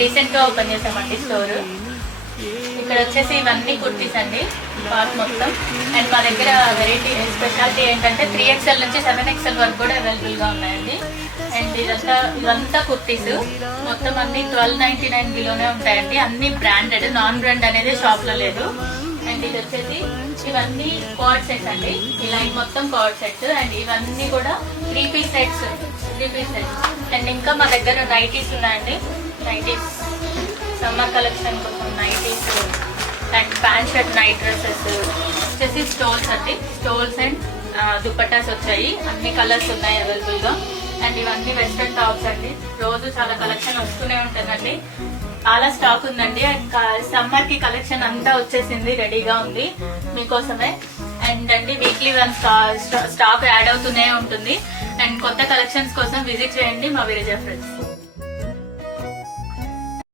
Recent గా open చేసామండి store. ఇక్కడ వచ్చేసి ఇవన్నీ కుర్తీస్ అండి పార్ట్ మొత్తం. అండ్ మా దగ్గర వెరైటీ స్పెషాలిటీ ఏంటంటే 3XL నుంచి 7XL వరకు కూడా అవైలబుల్ గా ఉన్నాయండి. అండ్ ఇదంతా కుర్తీస్ మొత్తం అన్ని 1299 బిలోనే ఉంటాయండి. అన్ని బ్రాండెడ్, నాన్ బ్రాండ్ అనేది షాప్ లో లేదు. అండ్ ఇది వచ్చేసి ఇవన్నీ కార్డ్ సెట్స్ అండి. ఈ లైన్ మొత్తం కార్డ్ సెట్స్. అండ్ ఇవన్నీ కూడా 3 పీస్ సెట్స్. అండ్ ఇంకా మా దగ్గర నైటీస్ ఉన్నాయండి. నైటీస్ సమ్మర్ కలెక్షన్ కోసం nighties and pant shirt night dresses వచ్చేసి స్టోల్స్ అండి. స్టోల్స్ అండ్ దుపట్టాస్ వచ్చాయి. అన్ని కలర్స్ ఉన్నాయి అవైలబుల్ గా. అండ్ ఇవన్నీ వెస్ట్రన్ టాప్స్ అండి. రోజు చాలా కలెక్షన్ వస్తూనే ఉంటుందండి. చాలా స్టాక్ ఉందండి. అండ్ సమ్మర్ కి కలెక్షన్ అంతా వచ్చేసింది, రెడీగా ఉంది మీకోసమే. అండ్ అండి వీక్లీ వన్ స్టాక్ యాడ్ అవుతూనే ఉంటుంది. అండ్ కొత్త కలెక్షన్స్ కోసం విజిట్ చేయండి మా విలేజ్ ఫ్రెండ్స్.